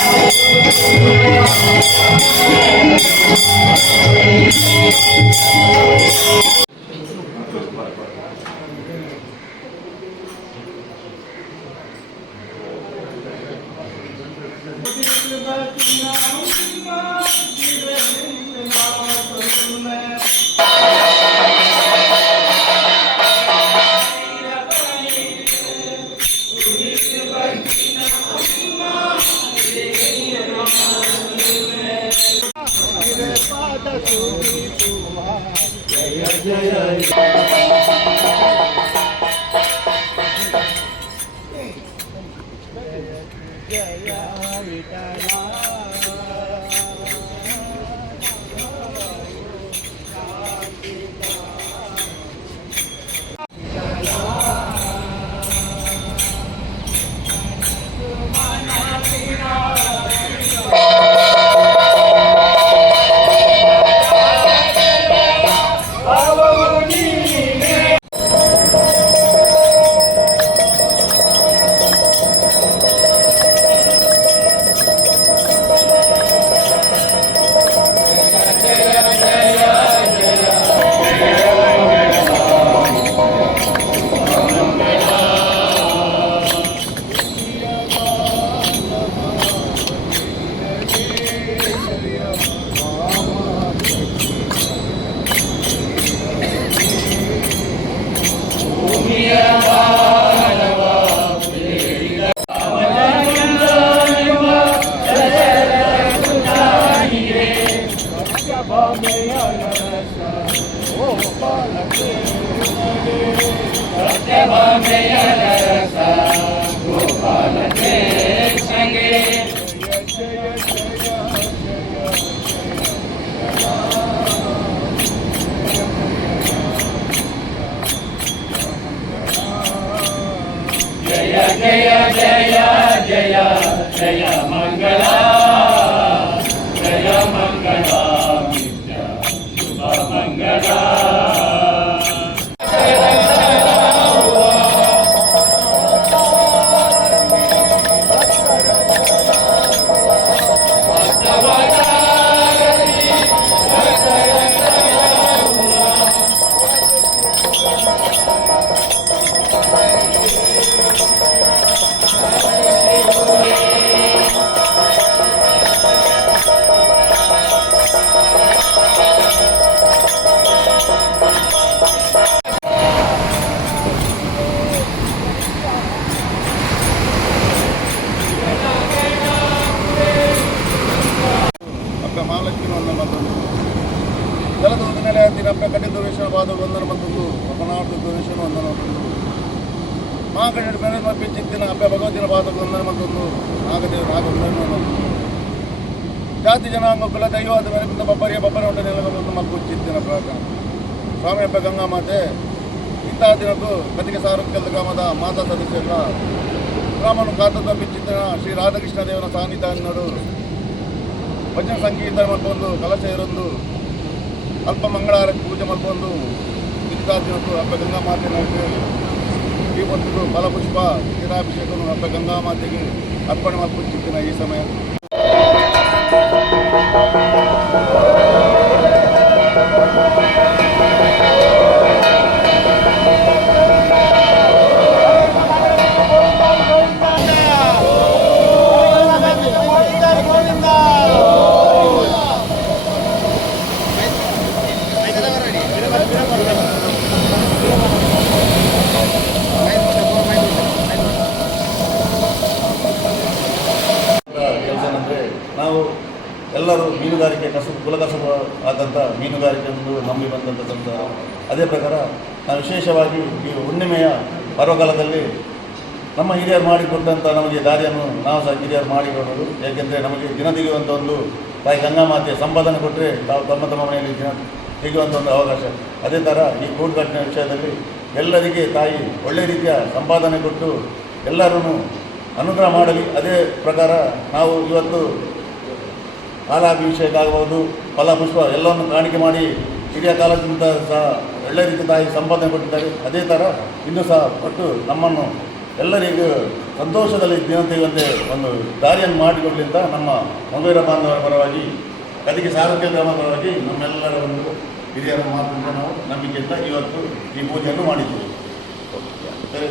Thank you. ಅಪ್ಪ ಪಾದ ವಂದನ ಮತ್ತೊಂದು ಅಪನಾಥ ದುರ್ವೇಶನ ವಂದನ ಮತ್ತೊಂದು ಮಹಾಕಂಡ ಮೇಲೆ ಮಪ್ಪಿ ಚಿತ್ತಿನ ಅಪ್ಪ ಭಗವತಿನ ಪಾದ ವಂದನ ಮತ್ತೊಂದು ನಾಗದೇವರು ನಾಗ ವಂದನ ಜಾತಿ, ಜನಾಂಗ, ಕುಲ, ದೈವಾದ ಮೇಲೆ ಬಬ್ಬರಿಯ ಬಬ್ಬರ ಉಂಟ ನೆಲಗೊಂಡು ಮಕ್ಕಳು ಚಿತ್ತಿನ ಪ್ರಕಾರ ಸ್ವಾಮಿ ಅಪ್ಪ ಗಂಗಾ ಮಾತೆ ಇಂತಹ ದಿನಕ್ಕೂ ಕತಿಗೆ ಸಾರುಕಲ್ ಗ್ರಾಮದ ಮಾತಾ ಸದಸ್ಯರ ರಾಮನು ಕಾತದ ಪಿಚ್ಚಿತ್ತಿನ ಶ್ರೀ ರಾಧಾಕೃಷ್ಣ ದೇವರ ಸಾನ್ನಿಧ್ಯ ಅನ್ನೋರು ಭಜನ ಸಂಗೀತ ಮತ್ತೊಂದು ಕಲಶ ಇರೊಂದು ಅಲ್ಪ ಮಂಗಳಾರಕ್ಕೆ ಪೂಜೆ ಮಾಡಿಕೊಂಡು ಇಂಥ ಅಪ್ಪ ಮಾತೆ ಈ ಒಂದು ಫಲಪುಷ್ಪ, ಕ್ಷೀರಾಭಿಷೇಕವನ್ನು ಹಬ್ಬ ಗಂಗಾ ಮಾತೆಗೆ ಅರ್ಪಣೆ ಮಾಡಿಕೊಂಡು ಈ ಸಮಯ. ನಾವು ಎಲ್ಲರೂ ಮೀನುಗಾರಿಕೆ ಕಸಬು ಕುಲಕಸಬ ಆದಂಥ ಮೀನುಗಾರಿಕೆ ಒಂದು ನಂಬಿ ಬಂದಂಥ ಅದೇ ಪ್ರಕಾರ ನಾವು ವಿಶೇಷವಾಗಿ ಈ ಹುಣ್ಣಿಮೆಯ ಪರ್ವಕಾಲದಲ್ಲಿ ನಮ್ಮ ಹಿರಿಯರು ಮಾಡಿಕೊಟ್ಟಂಥ ನಮಗೆ ದಾರಿಯನ್ನು ನಾವು ಸಹ ಹಿರಿಯರು ಮಾಡಿಕೊಡೋದು ಏಕೆಂದರೆ ನಮಗೆ ದಿನ ತೆಗೆಯುವಂಥ ಒಂದು ತಾಯಿ ಗಂಗಾಮಾತೆ ಸಂಪಾದನೆ ಕೊಟ್ಟರೆ ತಾವು ತಮ್ಮ ತಮ್ಮ ಮನೆಯಲ್ಲಿ ದಿನ ತೆಗೆಯುವಂಥ ಒಂದು ಅವಕಾಶ. ಅದೇ ಥರ ಈ ಕೂಡುಗಟ್ಟಿನ ವಿಷಯದಲ್ಲಿ ಎಲ್ಲರಿಗೆ ತಾಯಿ ಒಳ್ಳೆಯ ರೀತಿಯ ಸಂಪಾದನೆ ಕೊಟ್ಟು ಎಲ್ಲರೂ ಅನುಗ್ರಹ ಮಾಡಲಿ. ಅದೇ ಪ್ರಕಾರ ನಾವು ಇವತ್ತು ಹಾಲಾಭಿಷೇಕ ಆಗಬಹುದು ಫಲಪುಷ್ಪ ಎಲ್ಲವನ್ನು ಕಾಣಿಕೆ ಮಾಡಿ ಹಿರಿಯ ಕಾಲದಿಂದ ಸಹ ಒಳ್ಳೆ ರೀತಿ ತಾಯಿ ಸಂಪಾದನೆ ಕೊಟ್ಟಿದ್ದಾರೆ ಅದೇ ಥರ ಇನ್ನೂ ಸಹ ಪಟ್ಟು ನಮ್ಮನ್ನು ಎಲ್ಲರಿಗೂ ಸಂತೋಷದಲ್ಲಿ ದಿನತೆಯುವಂತೆ ಒಂದು ದಾರಿಯನ್ನು ಅಂತ ನಮ್ಮ ಮಂಗಳೂರ ಬಾಂಧವರ ಪರವಾಗಿ ಅದಕ್ಕೆ ಸಾರಥ್ಯ ಗ್ರಾಮ ಪರವಾಗಿ ನಮ್ಮೆಲ್ಲರ ಒಂದು ಹಿರಿಯರ ಮಾತಿನಿಂದ ನಾವು ನಂಬಿಕೆಯಿಂದ ಇವತ್ತು ಈ ಪೂಜೆಯನ್ನು ಮಾಡಿದ್ದೀವಿ ಸರಿ?